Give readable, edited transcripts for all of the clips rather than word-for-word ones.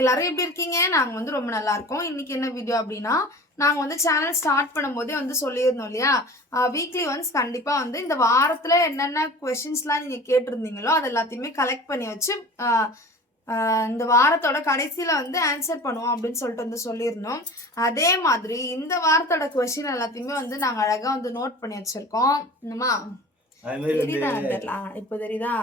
எல்லாரும் எப்படி இருக்கீங்க? நாங்க வந்து ரொம்ப நல்லா இருக்கோம். இன்னைக்கு என்ன வீடியோ அப்படின்னா, நாங்க வந்து சேனல் ஸ்டார்ட் பண்ணும்போதே வந்து சொல்லியிருந்தோம் இல்லையா? வீக்லி ஒன்ஸ் கண்டிப்பா வந்து இந்த வாரத்துல என்னென்ன கொஸ்டின்ஸ்லாம் நீங்க கேட்டிருந்தீங்களோ, அது எல்லாத்தையுமே கலெக்ட் பண்ணி வச்சு, அ அ இந்த வாரத்தோட கடைசியில வந்து ஆன்சர் பண்ணுவோம் அப்படின்னு சொல்லிட்டு வந்து சொல்லியிருந்தோம். அதே மாதிரி இந்த வாரத்தோட கொஸ்டின் எல்லாத்தையுமே வந்து நாங்க அழகா வந்து நோட் பண்ணி வச்சிருக்கோம். என்னம்மா? அது மாதிரி வந்து தெரியுதா? தெரியல. இப்போ தெரியுதா?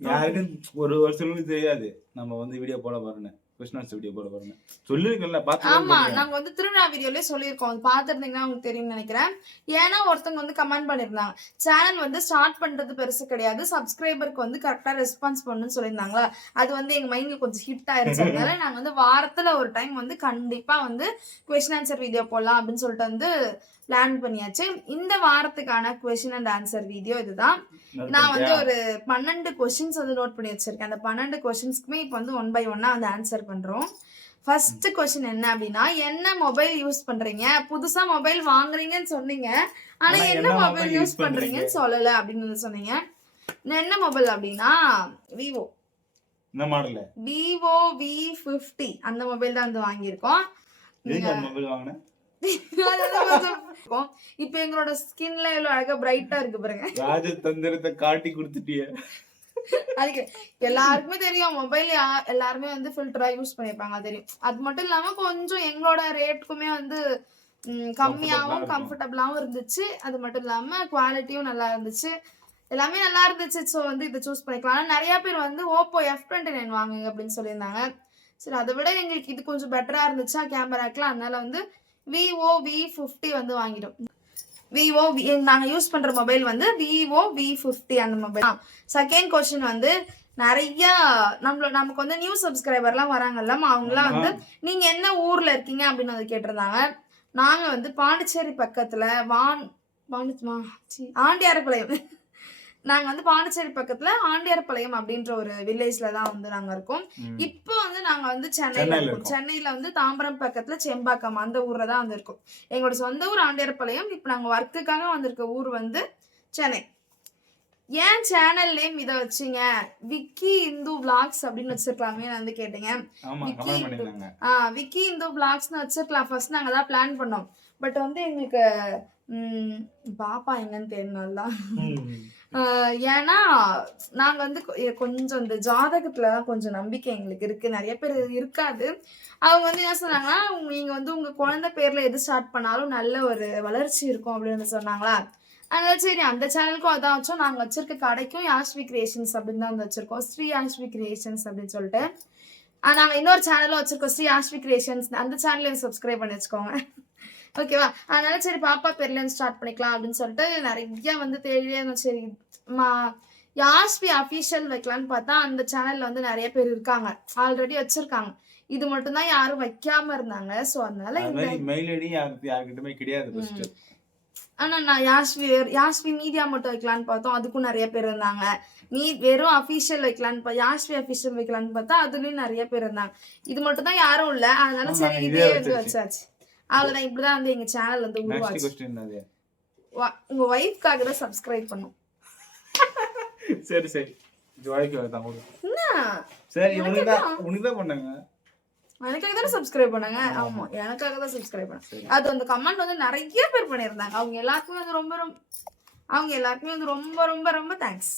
யாருக்கும் ஒரு வருஷமும் தெரியாது நம்ம வந்து வீடியோ போட போறோம்னு. கொஸ்டின் ஆன்சர் வீடியோ போட போறோம்னு. சொல்லிருக்கல ஆமா. பாத்துருக்கேன். நாங்க வந்து திருவிழா வீடியோலயே சொல்லியிருக்கோம். அது பார்த்திருந்தீங்கன்னா உங்களுக்கு தெரியும்னு நெனைக்கிறேன். ஏன்னா ஒருத்தவங்க வந்து கமெண்ட் பண்ணியிருந்தாங்க. சேனல் வந்து ஸ்டார்ட் பண்றது பெருசு கிடையாது. சப்ஸ்கிரைபருக்கு வந்து கரெக்ட்டா ரெஸ்பான்ஸ் பண்ணணும்னு சொல்லியிருந்தாங்களா, அது வந்து எங்க மைண்ட்ல கொஞ்சம் ஹிட் ஆயிருச்சு. அதனால நாங்க வந்து வாரத்துல ஒரு டைம் வந்து கண்டிப்பா வந்து கொஸ்டின் ஆன்சர் வீடியோ போடலாம் அப்படின்னு சொல்லிட்டு வந்து பிளான் பண்ணியாச்சு. இந்த வாரத்துக்கான கொஸ்டின் அண்ட் ஆன்சர் வீடியோ இதுதான். நான் வந்து ஒரு 12 கொஸ்டின்ஸ் வந்து நோட் பண்ணி வச்சிருக்கேன். அந்த 12 கொஸ்டின்ஸ்க்குமே இப்ப வந்து ஒன் பை ஒன்னா வந்து ஆன்சர் பண்றோம். ஃபர்ஸ்ட் கொஸ்டின் என்ன அப்படின்னா, என்ன மொபைல் யூஸ் பண்றீங்க? புதுசா மொபைல் வாங்குறீங்கன்னு சொன்னீங்க. ஆனா என்ன மொபைல் யூஸ் பண்றீங்கன்னு சொல்லல அப்படின்னு வந்து சொன்னீங்க. என்ன மொபைல் அப்படின்னா, விவோ. என்ன மாடல்? விவோ V50 அந்த மொபைல் தான் வந்து வாங்கியிருக்கோம். எதுக்கு அந்த மொபைல் வாங்குன? இப்ப எங்களோட ஸ்கின்ல எவ்வளவு அழகா பிரைட்டா இருக்கு பாருங்க. ராஜதந்திரத்தை காட்டி கொடுத்துட்டியே. அதுக்கு எல்லாருக்குமே தெரியும் மொபைல் எல்லாருமே வந்து ஃபில்டரா யூஸ் பண்ணிருப்பாங்க தெரியும். அது மட்டும் இல்லாம கொஞ்சம் எங்களோட ரேட்டுக்குமே வந்து கம்மியாவும் கம்ஃபர்டபுளாவும் இருந்துச்சு. அது மட்டும் இல்லாம குவாலிட்டியும் நல்லா இருந்துச்சு. எல்லாமே நல்லா இருந்துச்சு. ஸோ வந்து இதை சூஸ் பண்ணிக்கலாம். ஆனா நிறைய பேர் வந்து ஓப்போ F29 வாங்குங்க அப்படின்னு சொல்லியிருந்தாங்க. சரி, அதை விட எங்களுக்கு இது கொஞ்சம் பெட்டரா இருந்துச்சா கேமராக்கெல்லாம், அதனால வந்து விவோ V50 வந்து வாங்கிடும். விவோ நாங்க யூஸ் பண்ற மொபைல் வந்து விவோ V50 அந்த மொபைல். செகண்ட் கொஸ்டின் வந்து நிறைய நமக்கு வந்து நியூ சப்ஸ்கிரைபர்லாம் வராங்கல்ல, அவங்கலாம் வந்து நீங்க என்ன ஊர்ல இருக்கீங்க அப்படின்னு வந்து கேட்டிருந்தாங்க. நாங்க வந்து பாண்டிச்சேரி பக்கத்துல ஆண்டியாரப்பாளையம். நாங்க வந்து பாண்டிச்சேரி பக்கத்துல ஆண்டியார்பாளையம் அப்படின்ற ஒரு வில்லேஜ்ல தான் வந்து நாங்க இருக்கோம். இப்போ வந்து நாங்க வந்து சென்னையில இருக்கோம். சென்னையில வந்து தாம்பரம் பக்கத்துல செம்பாக்கம் அந்த ஊர்ல தான் வந்து இருக்கோம். எங்களோட சொந்த ஊர் ஆண்டியார்பாளையம். இப்போ நாங்க ஒர்க்குக்காக வந்திருக்க ஊர் வந்து சென்னை. ஏன் சேனல் நேம் இதை வச்சீங்க? விக்கி இந்து விளாக்ஸ் அப்படின்னு வச்சிருக்கலாமே வந்து கேட்டீங்க. விக்கி இந்து விளாக்ஸ்னு வச்சிருக்கலாம். ஃபர்ஸ்ட் நாங்க தான் பிளான் பண்ணோம். பட் வந்து எங்களுக்கு பாப்பா என்னன்னு தெரியல. ஏன்னா நாங்க வந்து கொஞ்சம் இந்த ஜாதகத்துலதான் கொஞ்சம் நம்பிக்கை எங்களுக்கு இருக்கு. நிறைய பேர் இருக்காது. அவங்க வந்து என்ன சொன்னாங்கன்னா, நீங்க வந்து உங்க குழந்தை பேர்ல எது ஸ்டார்ட் பண்ணாலும் நல்ல ஒரு வளர்ச்சி இருக்கும் அப்படின்னு சொன்னாங்களா. அதனால சரி அந்த சேனலுக்கும் அதான் வச்சோம். நாங்க வச்சிருக்க கடைக்கும் யாஷ்வி கிரியேஷன்ஸ் அப்படின்னு தான் வந்து வச்சிருக்கோம். ஸ்ரீ யாஷ்வி கிரியேஷன்ஸ் அப்படின்னு சொல்லிட்டு. நாங்க இன்னொரு சேனலும் வச்சிருக்கோம், ஸ்ரீ யாஷ்வி கிரியேஷன்ஸ். அந்த சேனலையும் சப்ஸ்கிரைப் பண்ணி வச்சுக்கோங்க. ஓகேவா? அதனால சரி பாப்பா பேர்ல இருந்து ஸ்டார்ட் பண்ணிக்கலாம் அப்படின்னு சொல்லிட்டு நிறைய வந்து தேடியே சரி யாஸ்வி அபிஷியல் வைக்கலான்னு பார்த்தா அந்த சேனல்ல வந்து நிறைய பேர் இருக்காங்க, ஆல்ரெடி வச்சிருக்காங்க. இது மட்டும் தான் யாரும் வைக்காம இருந்தாங்க. சோ அதனால இந்த மெயில் ஐடி யார்கிட்டயுமே கிடையாது ஃபர்ஸ்ட். ஆனா நான் யாஸ்வி மீடியா மட்டும் வைக்கலான்னு பார்த்தோம், அதுக்கும் நிறைய பேர் இருந்தாங்க. வெறும் அபிஷியல் வைக்கலான்னு யாஸ்வி அபிஷியல் வைக்கலான்னு பார்த்தா அதுலயும் நிறைய பேர் இருந்தாங்க. இது மட்டும் தான் யாரும் இல்ல. அதனால சரி இதே வந்து வச்சாச்சு. அவ்வளவுதான். இப்படிதான் வந்து எங்க சேனல் வந்து உருவாச்சு. உங்க வைஃப்காக தான் சப்ஸ்கிரைப் பண்ணும். சரி சரி, ஜோய்க்கு தான் போடு. என்ன சரி, உனக்கு தான் பண்ணாங்க. எனக்காக தான் சப்ஸ்கிரைப் பண்ணாங்க. ஆமா, எனக்காக தான் சப்ஸ்கிரைப் பண்ணாங்க. அது அந்த கமெண்ட் வந்து நிறைய பேர் பண்ணியிருந்தாங்க. அவங்க எல்லாருக்குமே வந்து ரொம்ப ரொம்ப ரொம்ப தேங்க்ஸ்.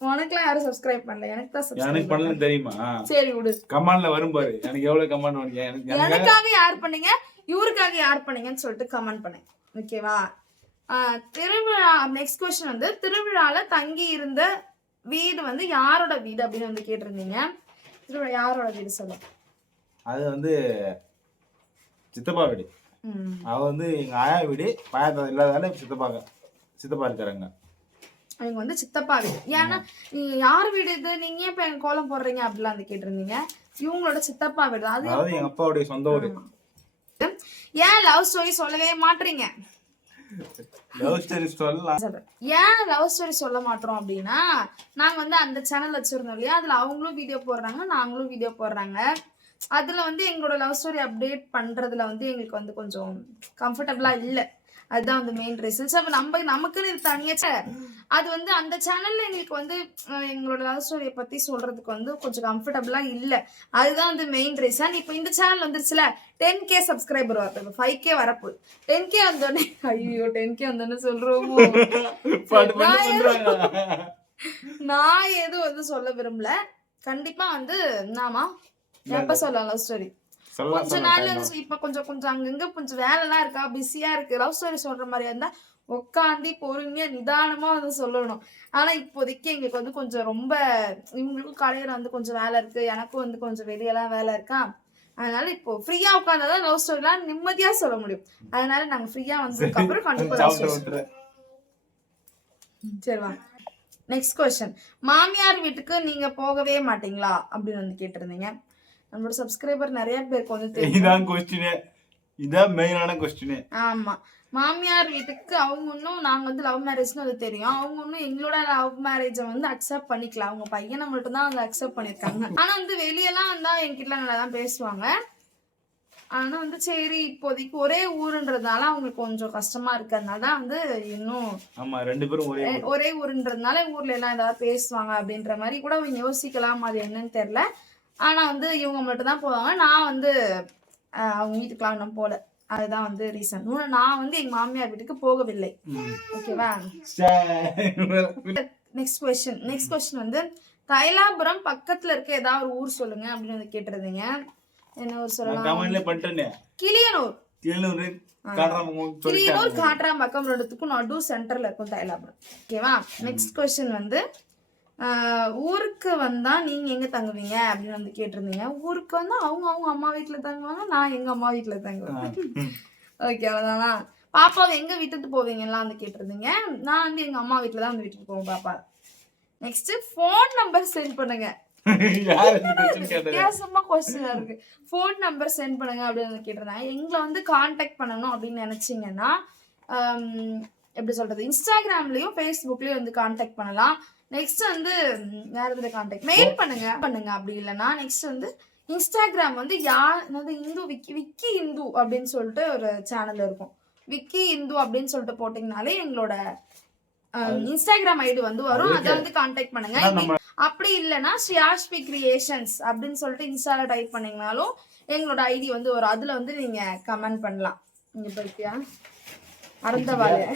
உனக்குலாம் யாரும் சப்ஸ்கிரைப் பண்ணல, எனக்கு தான் சப்ஸ்கிரைப். எனக்கு பண்ணல தெரியுமா? சரி விடு, கமெண்ட்ல வரும் பாரு. எனக்கு எவ்வளவு கமெண்ட் வந்தீங்க. எனக்காக யார் பண்ணீங்க, இவருக்காக யார் பண்ணீங்கன்னு சொல்லிட்டு கமெண்ட் பண்ணேன். ஓகேவா? திருவிழா நெக்ஸ்ட் क्वेश्चन வந்து திருவிழால தங்கி இருந்த வீடு வந்து யாரோட வீடு அப்படின்னு வந்து கேட்டிருந்தீங்க. திருவிழா யாரோட வீடு சொல்ல? அது வந்து சித்தப்பா வீடு. அவ வந்து எங்க ஆயா வீடு. பாயாத்தா இல்லாதால சித்தப்பா இருக்காங்க. அவங்க வந்து சித்தப்பா வீடு. ஏன்னா நீங்க யார் வீடு இது, நீங்க ஏன் இப்ப கோலம் போடுறீங்க அப்படிலாம் வந்து கேட்டிருந்தீங்க. இவங்களோட சித்தப்பா வீடு. அதாவது எங்க அப்பாவுடைய சொந்த ஊரு. ஏன் லவ் ஸ்டோரி சொல்லவே மாட்டீங்க? லவ் ஸ்டோரி சொல்லலாம். ஏன் லவ் ஸ்டோரி சொல்ல மாட்டோம் அப்படின்னா, நாங்க வந்து அந்த சேனல் வச்சிருந்தோம் இல்லையா, அதுல அவங்களும் வீடியோ போடுறாங்க, நாங்களும் வீடியோ போடுறாங்க. அதுல வந்து எங்களோட லவ் ஸ்டோரி அப்டேட் பண்றதுல வந்து எங்களுக்கு வந்து கொஞ்சம் கம்ஃபர்டபுளா இல்ல. அதுதான் வந்து மெயின் ரீசன்ஸ். அப்ப நமக்குன்னு இது தனியா அது வந்து அந்த சேனல்ல எங்களுக்கு வந்து எங்களோட லவ் ஸ்டோரியை பத்தி சொல்றதுக்கு வந்து கொஞ்சம் கம்ஃபர்டபுளா இல்ல. அதுதான் வந்து மெயின் ரீசன். இப்போ இந்த சேனல் வந்துருச்சுல 10K சப்ஸ்கிரைபர் வரது, 5K வரப்போகுது. 10K வந்தோடனே ஐயோ 10K வந்தோடனே சொல்றோமோ, நான் எதுவும் வந்து சொல்ல விரும்பல. கண்டிப்பா வந்து நாமா எப்ப சொல்லலாம் லவ் ஸ்டோரி கொஞ்ச நாள் இப்ப கொஞ்சம் அங்கங்க கொஞ்சம் வேலை எல்லாம் இருக்கா, பிஸியா இருக்கு. லவ் ஸ்டோரி சொல்ற மாதிரி இருந்தா உட்காந்து பொறுமையா நிதானமா வந்து சொல்லணும். ஆனா இப்போதைக்கு எங்களுக்கு வந்து கொஞ்சம் ரொம்ப இவங்களுக்கும் கடையில வந்து கொஞ்சம் வேலை இருக்கு, எனக்கும் வந்து கொஞ்சம் வெளியெல்லாம் வேலை இருக்கா. அதனால இப்போ ஃப்ரீயா உட்காந்தாதான் லவ் ஸ்டோரி எல்லாம் நிம்மதியா சொல்ல முடியும். அதனால நாங்க ஃப்ரீயா வந்ததுக்கு அப்புறம் கண்டிப்பா. சரிவா. நெக்ஸ்ட் கொஸ்டின், மாமியார் வீட்டுக்கு நீங்க போகவே மாட்டீங்களா அப்படின்னு வந்து கேட்டிருந்தீங்க. நம்மளோட சப்ஸ்கிரைபர் நிறைய பேருக்கு வந்து தெரியும். இதான் क्वेश्चन, இதான் மெயினான क्वेश्चन. ஆமா, மாமியார் வீட்டுக்கு அவங்க இன்னும் நாங்க வந்து லவ் மேரேஜ்னு அது தெரியும். அவங்க இன்னும் எங்களோட லவ் மேரேஜை வந்து அக்செப்ட் பண்ணிக்கலாம். அவங்க பையனை மட்டும் தான் வந்து அக்செப்ட் பண்ணிருக்காங்க. ஆனா வந்து வெளியெல்லாம் வந்தா என்கிட்ட நல்லா தான் பேசுவாங்க. ஆனா வந்து சரி இப்போதைக்கு ஒரே ஊருன்றதுனால அவங்களுக்கு கொஞ்சம் கஷ்டமா இருக்கிறதுனால தான் வந்து இன்னும் ஆமா 2 பேரும் ஒரே ஊருன்றதுனால ஊர்ல எல்லாம் ஏதாவது பேசுவாங்க அப்படின்ற மாதிரி கூட அவங்க யோசிக்கலாம். அது என்னன்னு தெரியல. ஆனா வந்து இவங்க மட்டும் தான் போவாங்க. நான் வந்து அவங்க வீட்டுக்குலாம் இன்னும் போல. அதுதான் வந்து ரீசன். நான் வந்து எங்க மாமியார் வீட்டுக்கு போகவில்லை. ஓகேவா. நெக்ஸ்ட் கொஸ்டின் வந்து தைலாபுரம் பக்கத்துல இருக்க ஏதாவது ஒரு ஊர் சொல்லுங்க அப்படின்னு வந்து கேட்டிருந்தீங்க. என்ன ஊர் சொல்லலாம்? கிளியனூர் காட்ராம்பாக்கம் ரெண்டுத்துக்கும் நடு சென்டர்ல இருக்கும் தைலாபுரம். ஓகேவா. நெக்ஸ்ட் கொஸ்டின் வந்து ஊருக்கு வந்தா நீங்க எங்க தங்குவீங்க அப்படின்னு வந்து கேட்டிருந்தீங்க. ஊருக்கு வந்தா அவங்க அம்மா வீட்டுல தங்குவாங்க, நான் எங்க அம்மா வீட்டுல தங்குவேன். ஓகே, அவ்வளவுதானா. பாப்பாவை எங்க விட்டுட்டு போவீங்கலாம் வந்து கேட்டிருந்தீங்க. நான் வந்து எங்க அம்மா வீட்டுல தான் வந்து விட்டுட்டு போவேன் பாப்பா. நெக்ஸ்ட் போன் நம்பர் சென்ட் பண்ணுங்க. வித்தியாசமா கொஸ்டின் இருக்கு. போன் நம்பர் சென்ட் பண்ணுங்க அப்படின்னு கேட்டிருந்தாங்க. எங்களை வந்து கான்டாக்ட் பண்ணணும் அப்படின்னு நினைச்சீங்கன்னா எப்படி சொல்றது, இன்ஸ்டாகிராம்லயும் ஃபேஸ்புக்லயும் வந்து கான்டாக்ட் பண்ணலாம். நெக்ஸ்ட் வந்து வேற எதுல கான்டாக்ட் மெயில் பண்ணுங்க அப்படி இல்லைன்னா நெக்ஸ்ட் வந்து இன்ஸ்டாகிராம் வந்து இந்து விக்கி இந்து அப்படின்னு சொல்லிட்டு ஒரு சேனல் இருக்கும். விக்கி இந்து அப்படின்னு சொல்லிட்டு போட்டீங்கனாலே எங்களோட இன்ஸ்டாகிராம் ஐடி வந்து வரும். அதை வந்து கான்டாக்ட் பண்ணுங்க. அப்படி இல்லைன்னா ஸ்ரீயாஷ்பி கிரியேஷன்ஸ் அப்படின்னு சொல்லிட்டு இன்ஸ்டால டைப் பண்ணீங்கனாலும் எங்களோட ஐடி வந்து வரும். அதுல வந்து நீங்க கமெண்ட் பண்ணலாம். இங்க போயிட்டியா அறந்தவாளே.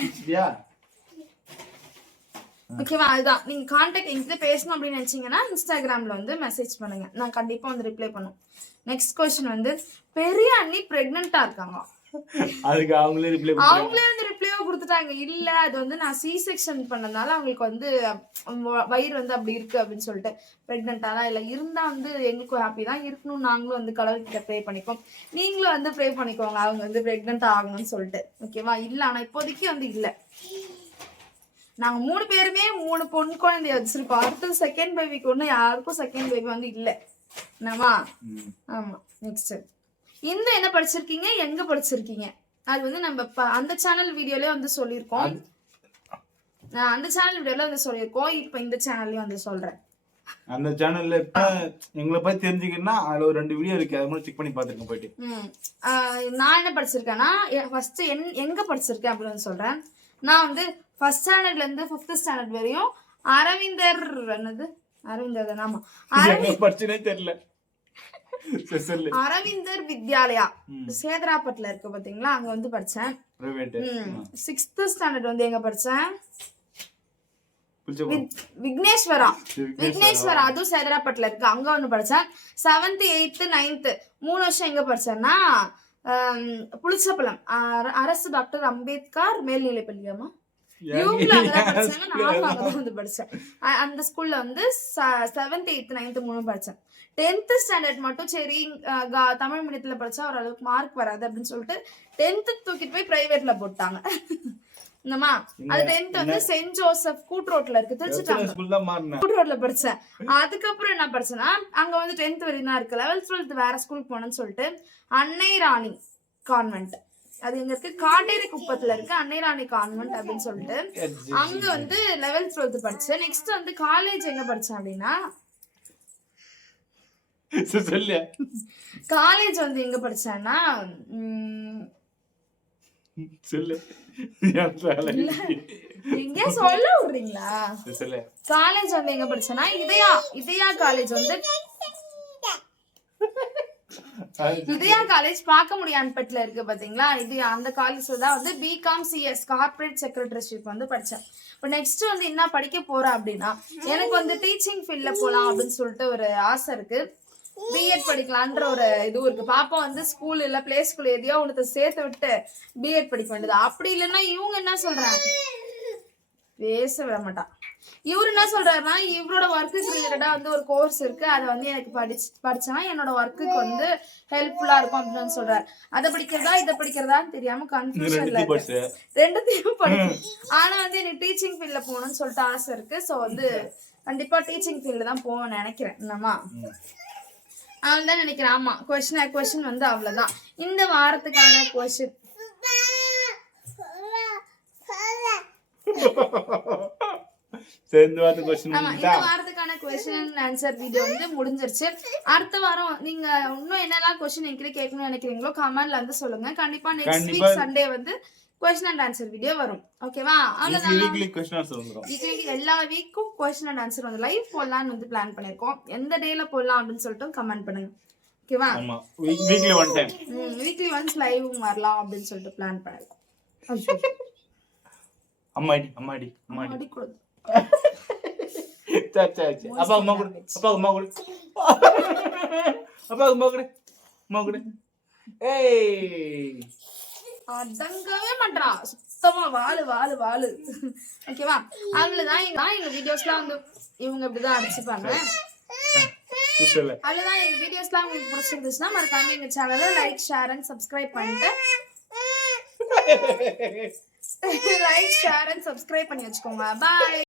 ஓகேவா. அதுதான் நீங்க கான்டாக்ட் எங்கிட்ட பேசணும் அப்படின்னு நினைச்சீங்கன்னா இன்ஸ்டாகிராம்ல வந்து மெசேஜ் பண்ணுங்க, நான் கண்டிப்பா வந்து ரிப்ளை பண்ணுவேன். நெக்ஸ்ட் கொஸ்டின் வந்து பெரிய அண்ணி பிரெக்னெண்டா இருக்காங்க. அதுக்கு அவங்களே வந்து ரிப்ளையோ கொடுத்துட்டாங்க. இல்ல அது வந்து நான் சி செக்ஷன் பண்ணனால அவங்களுக்கு வந்து வயிறு வந்து அப்படி இருக்கு அப்படின்னு சொல்லிட்டு பிரெக்னெண்டாலாம் இல்லை. இருந்தா வந்து எங்களுக்கும் ஹாப்பி தான் இருக்கணும். நாங்களும் வந்து கடவுள்கிட்ட ப்ரே பண்ணிப்போம். நீங்களும் வந்து ப்ரே பண்ணிக்கோங்க அவங்க வந்து பிரெக்னென்ட் ஆகணும்னு சொல்லிட்டு. ஓகேவா. இல்ல ஆனா இப்போதைக்கு வந்து இல்லை. நாங்க 3 பேருமே 3 பொண்ணு குழந்தைய வச்சிருக்கோம். அடுத்தது செகண்ட் பேபிக்கு ஒண்ணு யாருக்கும் செகண்ட் பேபி வந்து இல்ல. என்னமா. ஆமா. நெக்ஸ்ட் இந்த என்ன படிச்சிருக்கீங்க, எங்க படிச்சிருக்கீங்க, அது வந்து நம்ம அந்த சேனல் வீடியோலயே வந்து சொல்லியிருக்கோம். இப்ப இந்த சேனல்லயும் வந்து சொல்றேன். அந்த சேனல்ல எங்களை பத்தி தெரிஞ்சுக்கணும்னா அதுல ஒரு 2 வீடியோ இருக்கு, அதை மட்டும் செக் பண்ணி பாத்துருக்கேன் போயிட்டு. நான் என்ன படிச்சிருக்கேன்னா ஃபர்ஸ்ட் எங்க படிச்சிருக்கேன் அப்படின்னு சொல்றேன். நான் வந்து ஃபர்ஸ்ட் ஸ்டாண்டர்ட்ல இருந்து 5th ஸ்டாண்டர்ட் வரையும் அரவிந்தர் வித்யாலயா சேதராப்பட்டுல இருக்கு பாத்தீங்களா, அங்க வந்து படிச்சேன். 6th ஸ்டாண்டர்ட் வந்து எங்க படிச்சேன், விக்னேஸ்வரா அதுவும் சேதராப்பட்டுல இருக்கு, அங்க வந்து படிச்சேன். 7th 8th 9th 3 வருஷம் எங்க படிச்சேன்னா புளிச்சப்பலம் அரசு டாக்டர் அம்பேத்கர் மேல்நிலைப்பள்ளியாமா படிச்சேன். அந்த ஸ்கூல்ல வந்து 7th 8th 9th 3 படிச்சேன். 10th ஸ்டாண்டர்ட் மட்டும் சரி தமிழ் மீடியத்துல படிச்சா ஓரளவுக்கு மார்க் வராது அப்படின்னு சொல்லிட்டு 10th தூக்கிட்டு போய் பிரைவேட்ல போட்டாங்க. இந்தமா அது 10th வந்து செயின்ட் ஜோசப் கூட்ரோட்ல இருக்கு, திருச்சிட்டாங்க. கூட்ரோட்ல படிச்சேன். அதுக்கப்புறம் என்ன படிச்சேன்னா அங்க வந்து 10th வரையும் தான் இருக்கு. 11th 12th வேற ஸ்கூலுக்கு போனேன்னு சொல்லிட்டு அன்னை ராணி கான்வென்ட், அது எங்க இருக்கு, காட்டேரி குப்பத்துல இருக்கு அன்னை ராணி கான்வென்ட் அப்படின்னு சொல்லிட்டு அங்க வந்து 11th 12th படிச்சேன். நெக்ஸ்ட் வந்து காலேஜ் எங்க படிச்சேன் அப்படின்னா காலேஜ் வந்து எங்க படிச்சேன்னா சொல்லு. என் தலைவிதி. எங்க சொல்ல விடுறீங்களா? சொல்லு. காலேஜ் வந்து எங்க படிச்சேன்னா இதயா காலேஜ் வந்து இதயா காலேஜ் பார்க்க முடியான்பட்டில் இருக்கு பாத்தீங்களா? இது அந்த காலேஜ்ல தான் வந்து பிகாம் சிஎஸ் கார்பரேட் செக்ரட்டரிஷிப் வந்து படிச்சேன். இப்போ நெக்ஸ்ட் வந்து என்ன படிக்க போறேன் அப்படின்னா, எனக்கு வந்து டீச்சிங் ஃபீல்ட்ல போலாம் அப்படின்னு சொல்லிட்டு ஒரு ஆசை இருக்கு. பிஎட் படிக்கலான்ற ஒரு இதுவும் இருக்கு. பாப்பா வந்து ஸ்கூல் இல்ல பிளே ஸ்கூல் எதையோ ஒன்று சேர்த்து விட்டு பிஎட் படிக்க வேண்டியது. அப்படி இல்லைன்னா இவங்க என்ன சொல்றாங்க, பேச விட மாட்டான். இவரு என்ன சொல்றாருன்னா, இவரோட ஒர்க்குக்கு ரிலேட்டடா வந்து ஒரு கோர்ஸ் இருக்கு, அதை வந்து எனக்கு படிச்சேன்னா என்னோட ஒர்க்குக்கு வந்து ஹெல்ப்ஃபுல்லா இருக்கும் அப்படின்னு சொல்றாரு. அதை படிக்கிறதா இதை படிக்கிறதான்னு தெரியாம கன்ஃபியூஷன்ல இருக்கு. ரெண்டுத்தையும் படிக்கும். ஆனா வந்து எனக்கு டீச்சிங் ஃபீல்ட்ல போகணும்னு சொல்லிட்டு ஆசை இருக்கு. ஸோ வந்து கண்டிப்பா டீச்சிங் ஃபீல்டு தான் போகணும்னு நினைக்கிறேன். என்னமா அவள்தான் நினைக்கிறேன். ஆமா, கொஸ்டின் வந்து அவ்வளவுதான். இந்த வாரத்துக்கான கொஸ்டின் இந்த வாரத்துக்கான கொஸ்டின் ஆன்சர் வீடியோ வந்து முடிஞ்சிருச்சு. அடுத்த வாரம் நீங்க இன்னும் என்னெல்லாம் கொஸ்டின் என்கிட்ட கேட்கணும்னு நினைக்கிறீங்களோ கமெண்ட்ல வந்து சொல்லுங்க. கண்டிப்பா நெக்ஸ்ட் வீக் சண்டே வந்து கொஸ்டின் அண்ட் ஆன்சர் வீடியோ வரும். ஓகேவா? எல்லா வீக்கும் கொஸ்டின் அண்ட் ஆன்சர் வந்து லைவ் போடலாம்னு வந்து பிளான் பண்ணிருக்கோம். எந்த டேல போடலாம் அப்படின்னு சொல்லிட்டு கமெண்ட் பண்ணுங்க. ஓகேவா? வீக்லி ஒன்ஸ் லைவ் வரலாம் அப்படின்னு சொல்லிட்டு பிளான் பண்ணிருக்கோம். அம்மாடி கொடு. அப்பா அம்மா கொடு. அடங்கவே மாட்டா சுத்தமா. வாழு. ஓகேவா? அவ்வளவுதான். எங்க வீடியோஸ்லாம் வந்து இவங்க இப்படிதான் அடிச்சுப்பாங்க. அவ்வளவுதான். எங்க வீடியோஸ்லாம் உங்களுக்கு பிடிச்சிருந்துச்சுன்னா மறக்காம எங்க சேனலை லைக் ஷேர் அண்ட் சப்ஸ்கிரைப் பண்ணிட்டு லைக் ஷேர் அண்ட் சப்ஸ்கிரைப் பண்ணி வச்சுக்கோங்க. பாய்.